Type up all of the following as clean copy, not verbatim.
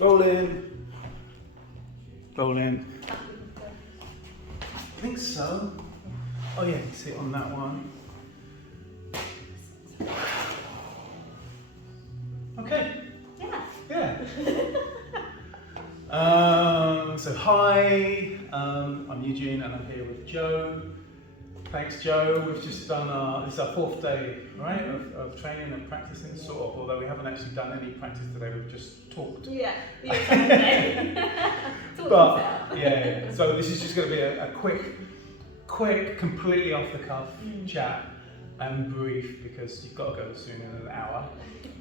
Roll in. Roll in. I think so. Oh yeah, you see it on that one. Okay. Yeah. So hi, I'm Eugene and I'm here with Jo. Thanks, Jo. We've just done this is our fourth day, right, of training and practicing, sort of. Although we haven't actually done any practice today, we've just talked. Yeah. But yeah. So this is just going to be a quick, completely off the cuff chat and brief because you've got to go soon in an hour.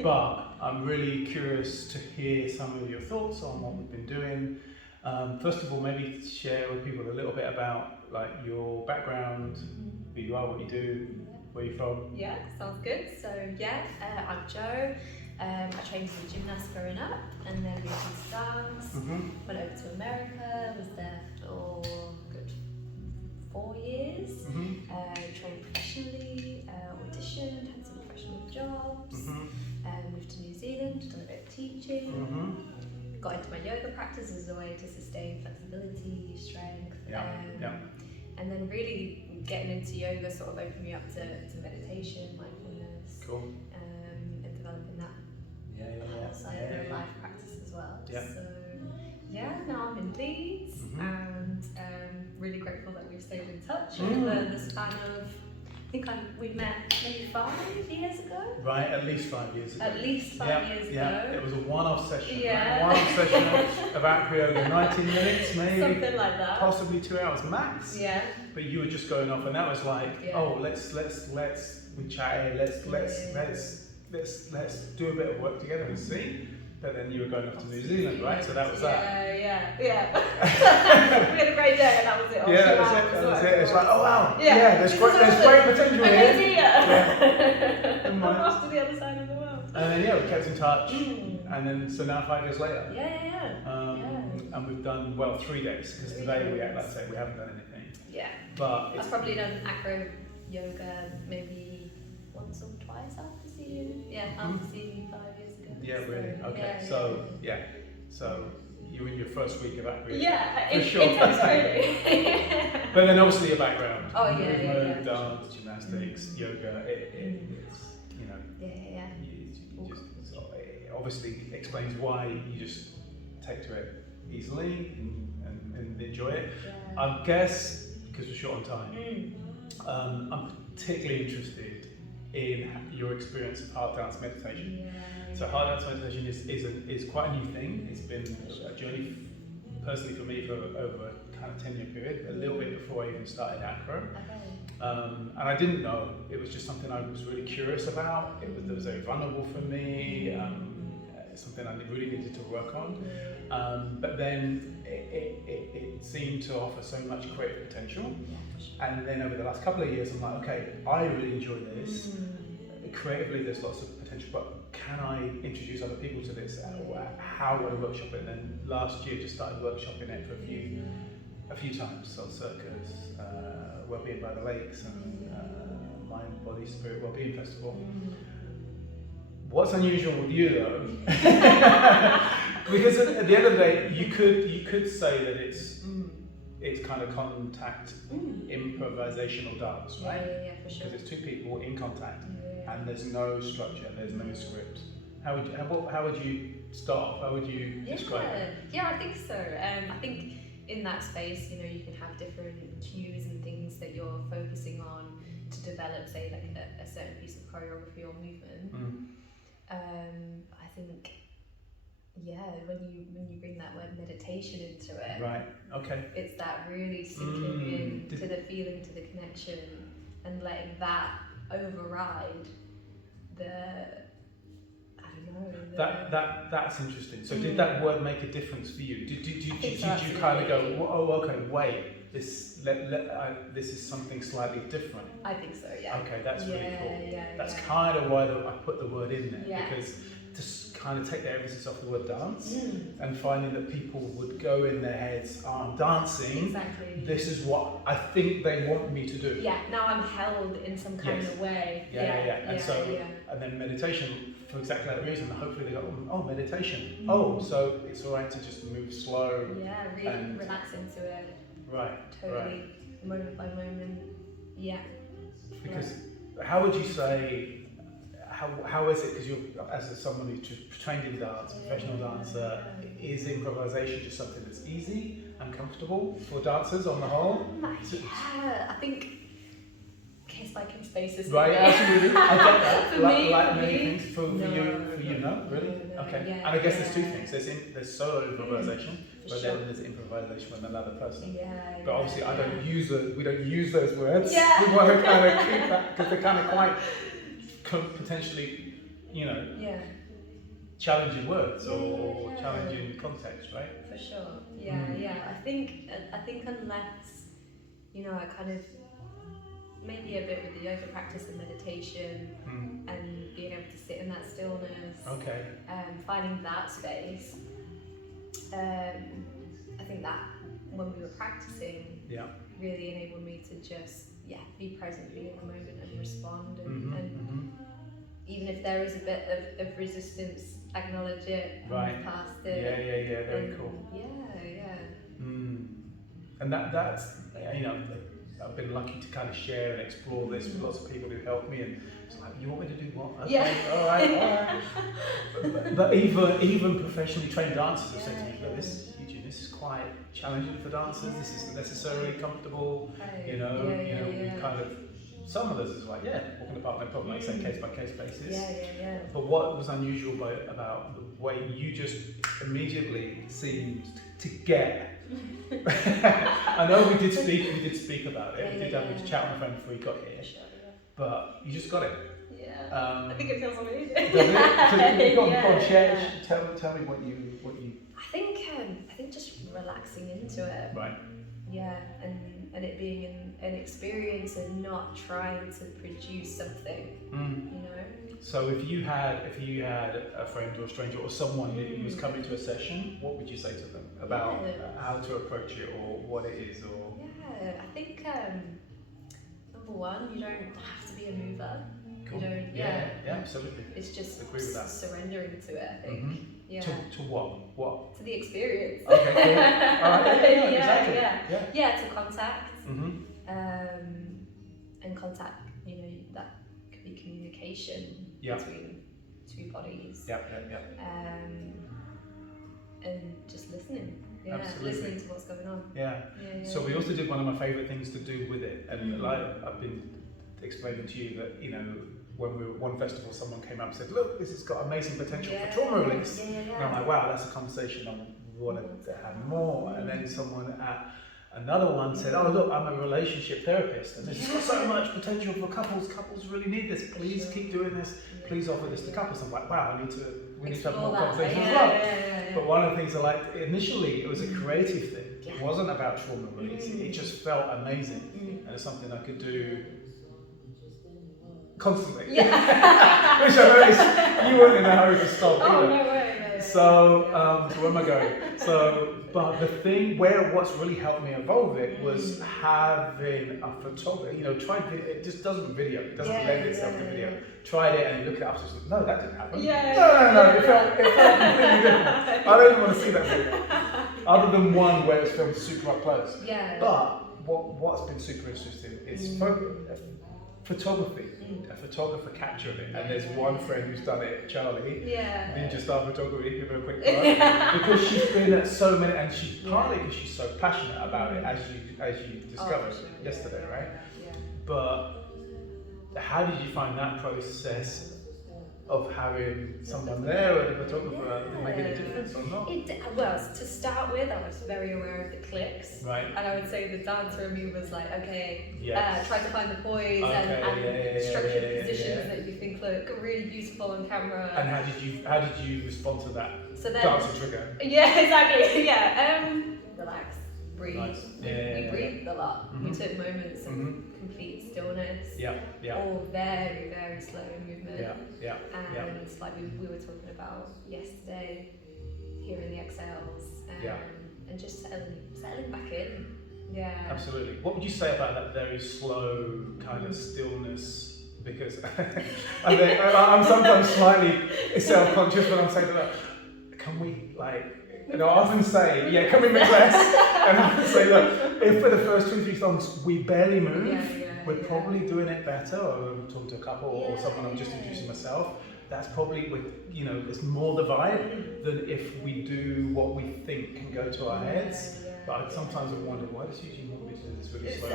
But I'm really curious to hear some of your thoughts on what we've been doing. First of all, maybe share with people a little bit about like your background, who you are, what you do, where you're from. Yeah, sounds good. So I'm Jo. I trained as a gymnast growing up, and then moved into dance. Went over to America. Was there for a good 4 years. Trained professionally, auditioned, had some professional jobs. Moved to New Zealand, done a bit of teaching. Got into my yoga practice as a way to sustain flexibility, strength. And then really getting into yoga sort of opened me up to meditation, mindfulness. Cool. And developing that outside of life practice as well. So now I'm in Leeds and really grateful that we've stayed in touch over the span of, I think we met maybe 5 years ago. Right, at least 5 years ago. At least 5 years ago. Yeah, it was a one-off session. Right? One-off session of acro yoga, 90 minutes maybe. Something like that. Possibly 2 hours max. Yeah. But you were just going off, and that was like, oh, let's we chatted, let's do a bit of work together and see. But then you were going off to New Zealand, right? So that was that. Yeah. We had a great day, and that was it. That was it. It's like, oh wow, there's great potential here. I'm off to the other side of the world. And then we kept in touch, and then so now 5 years later. And we've done 3 days because today we haven't done anything. Yeah. But I've probably done acro yoga maybe once or twice after seeing you. After seeing you 5 years ago. Yeah, really. Okay. So you're in your first week of acro. For sure. Intense training. But then obviously your background. Movement, dance, gymnastics, yoga. It's you just it obviously explains why you just take to it easily and enjoy it. I guess because we're short on time. I'm particularly interested in your experience of Heart Dance Meditation. So Heart Dance Meditation is quite a new thing. It's been a journey personally for me for over a kind of 10-year period, a little bit before I even started acro. And I didn't know, it was just something I was really curious about. It was very vulnerable for me, something I really needed to work on. But then it seemed to offer so much creative potential. And then over the last couple of years, I'm like, okay, I really enjoy this. Creatively, there's lots of potential, but can I introduce other people to this? How would I workshop it? And then last year, just started workshopping it for a few times. So circus, Wellbeing by the Lakes, and Mind, Body, Spirit Wellbeing Festival. What's unusual with you though, because at the end of the day, you could say that it's kind of contact improvisational dance, right? For sure. Because it's two people in contact, and there's no structure, there's no script. How would you start? How would you describe it? Yeah, I think so. I think in that space, you can have different cues and things that you're focusing on to develop, say, like a certain piece of choreography or movement. I think, when you bring that word meditation into it, right? Okay. It's that really sinking in to the feeling, to the connection, and letting that override That's interesting. So did that word make a difference for you? Did you kind of go, oh, okay, wait, this is something slightly different? I think so, yeah. Okay, that's really cool. That's kind of why I put the word in there, because to kind of take the emphasis off the word dance and finding that people would go in their heads, I'm dancing, exactly. This is what I think they want me to do. Yeah, now I'm held in some kind of way. And then meditation for exactly that reason. Hopefully they go, oh, meditation. Oh, so it's all right to just move slow. Yeah, really relax into it. Right. Totally, moment by moment. Yeah. Because how would you say, how is it, because you're, as someone who's trained in dance, professional dancer, is improvisation just something that's easy and comfortable for dancers on the whole? Yeah, I think case by case basis. Right, absolutely. I get that. For me, like many things, for you, no? Really? Okay. Yeah, and I guess there's two things. There's solo improvisation, but sure. then there's improvisation with another person. Yeah, but obviously we don't use those words. Yeah. We want to kind of keep that, because they're kind of quite potentially, challenging words or challenging context, right? For sure. Yeah. I think unless, I kind of maybe a bit with the yoga practice and meditation and being able to sit in that stillness. Okay. Finding that space. I think that when we were practicing, really enabled me to just be present, be in the moment and respond and even if there is a bit of resistance, acknowledge it, move past it. Yeah, very cool. Yeah. And that's, I've been lucky to kind of share and explore this with lots of people who help me, and it's like, you want me to do what? Okay, all right. But even professionally trained dancers have said to me, look, Eugene, this is quite challenging for dancers, this isn't necessarily comfortable, we kind of, some of us is like, walk in the park, no problem, like say case by case basis. Yeah. But what was unusual about the way you just immediately seemed to get, I know we did speak about it, we did have a chat with a friend before you got here, but you just got it. Yeah, I think it feels amazing. Does it? Go on, share, tell me what you. I think just relaxing into it. Right. Yeah, and it being an experience and not trying to produce something. So if you had a friend or a stranger or someone who was coming to a session, what would you say to them about how to approach it or what it is? Or I think number one, you don't have to be a mover. cool. You don't, yeah, absolutely. It's just agree with that. surrendering to it. I think. Yeah. To what? To the experience. Okay, cool. All right. Exactly. Yeah, to contact. And contact, that could be communication between two bodies. Yeah. And just listening. Yeah, absolutely. listening to what's going on. Yeah. So we also did one of my favourite things to do with it, and like I've been explaining to you that, when we were at one festival, someone came up and said, look, this has got amazing potential for trauma release. And I'm like, wow, that's a conversation I wanted to have more. And then someone at another one said, oh, look, I'm a relationship therapist, and this has got so much potential for couples. Couples really need this. Please keep doing this. Please offer this to couples. I'm like, wow, we need to have more conversations as well. But one of the things I liked initially, it was a creative thing. It wasn't about trauma release. It just felt amazing. And it's something I could do constantly. Which I know you weren't in a hurry to stop either. No way. So where am I going? But the thing what's really helped me evolve it was having a photographer. Tried video. It just doesn't video. It doesn't lend itself to video. Tried it and looked at it afterwards. No, that didn't happen. No. It felt completely different. I don't even want to see that video. Other than one where it was filmed super up close. But what's been super interesting is photography. A photographer captured it, and there's one friend who's done it, Charlie. Ninja Star Photography. Give her a quick plug. Because she's been at so many, and she's partly because she's so passionate about it, as you discovered yesterday, right? But how did you find that process of having someone there and a photographer making a difference or not? Well, to start with, I was very aware of the clicks. Right. And I would say the dancer in me was like, okay, try to find the poise and structured positions that you think look really beautiful on camera. And how did you respond to that? So then, dancer trigger? Yeah, exactly. Relax, breathe. Nice. We breathed a lot. We took moments of complete stillness. All very, very slow in movement. And like we were talking about yesterday, hearing the exhales and just settling back in. Yeah. Absolutely. What would you say about that very slow kind of stillness because I think I'm sometimes slightly self-conscious when I'm saying to them, can we I often say, yeah, can we move less? And I would say, look, if for the first 2-3 songs we barely move, we're probably doing it better, or I'm talking to a couple or someone, I'm just introducing myself, that's probably it's more the vibe than if we do what we think can go to our heads. But sometimes I wonder, why does Eugene want me to do this really slow,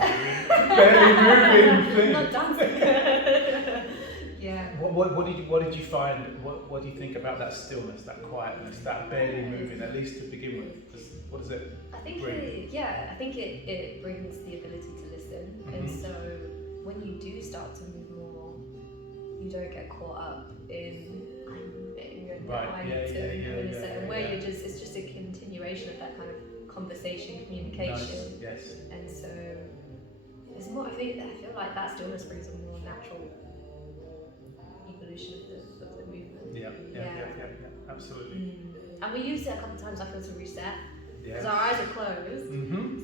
barely moving thing? Not dancing. Yeah. What did you find? What do you think about that stillness, that quietness, that barely moving, at least to begin with? What does it bring? I think it brings the ability to listen, and so when you do start to move more, you don't get caught up in I'm moving and I need to move in a certain way. It's just a continuation of that kind of conversation, communication. Nice. Yes. And so it's more. I feel like that stillness brings a more natural evolution of the movement. Yeah, absolutely. And we use it a couple of times, I feel, to reset. Because Yes. our eyes are closed,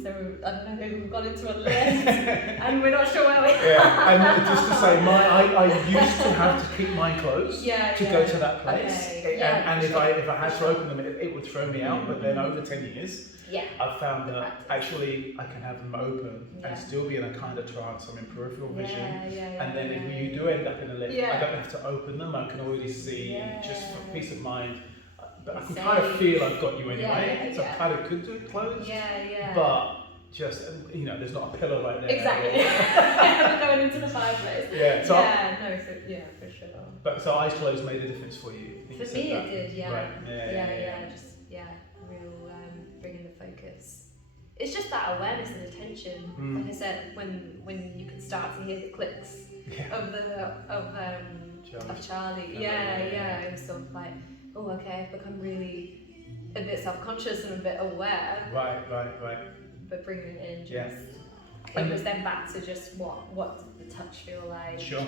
so I don't know, maybe we've gone into a lift and we're not sure where we are. Yeah, and just to say, I used to have to keep mine closed to go to that place, Okay. and if I had to open them, it would throw me out. But then over 10 years, I've found that actually I can have them open and still be in a kind of trance. I'm in peripheral vision, and then if you do end up in a lift, I don't have to open them. I can already see, just for peace of mind. But I can kind of feel I've got you anyway, so I kind of could do it closed. But just there's not a pillow right there. Exactly. We're going into the fireplace. For sure. But so eyes closed made a difference for you. For me, it did. Right. Just real bringing the focus. It's just that awareness and attention. Like I said, when you can start to hear the clicks of Charlie. It was sort of like, oh, okay, I've become really a bit self-conscious and a bit aware. Right. But bringing it in, it was then back to just what did the touch feel like? Sure.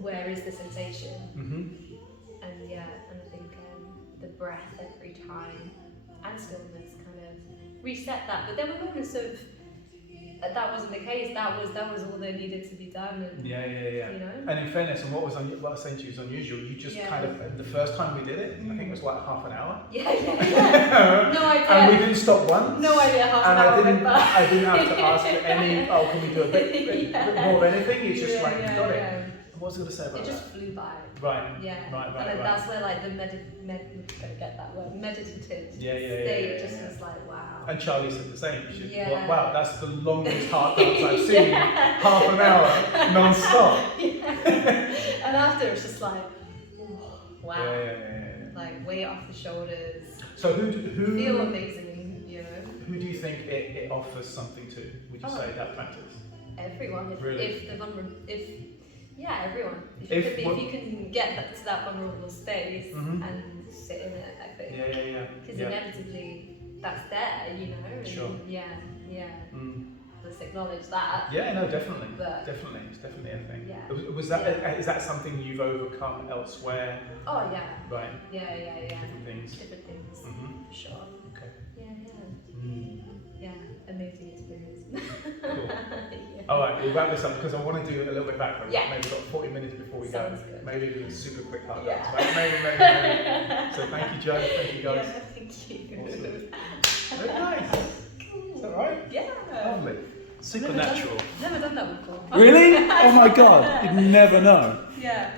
Where is the sensation? And I think the breath every time and stillness kind of reset that. But there were moments of that wasn't the case. That was all that needed to be done. And, And in fairness, and what I was saying to you is unusual. You just kind of the first time we did it, I think it was like half an hour. No idea. And we didn't stop once. No idea half an hour. I didn't have to ask for any. Oh, can we do a bit more of anything? It's just like you got it. What was I going to say about that? It just flew by. Right. And that's where like the meditative state just was like, wow. And Charlie said the same. She said, wow, that's the longest heart dance I've seen. Half an hour, non-stop. And after it's just like, wow. Like weight off the shoulders. So who feel amazing, Who do you think it offers something to? Would you say that practice? Everyone. Really? Everyone. If you can get to that vulnerable space and sit in it, I think. Because inevitably that's there, Sure. Let's acknowledge that. Yeah, no, definitely. Definitely, it's definitely a thing. Yeah. Was that is that something you've overcome elsewhere? Oh yeah. Right. Yeah. Different things. Sure. Okay. Yeah. Amazing experience. Cool. All right, we'll wrap this up because I want to do a little bit back. Yeah. Maybe got 40 minutes before we Sounds go. good. Maybe even a super quick heart Yeah. dance. Maybe. So thank you, Jo. Thank you, guys. Yeah, thank you. Awesome. Very nice. Cool. Is that right? Yeah. Lovely. Supernatural. Never done that before. Really? Oh my God. You'd never know. Yeah.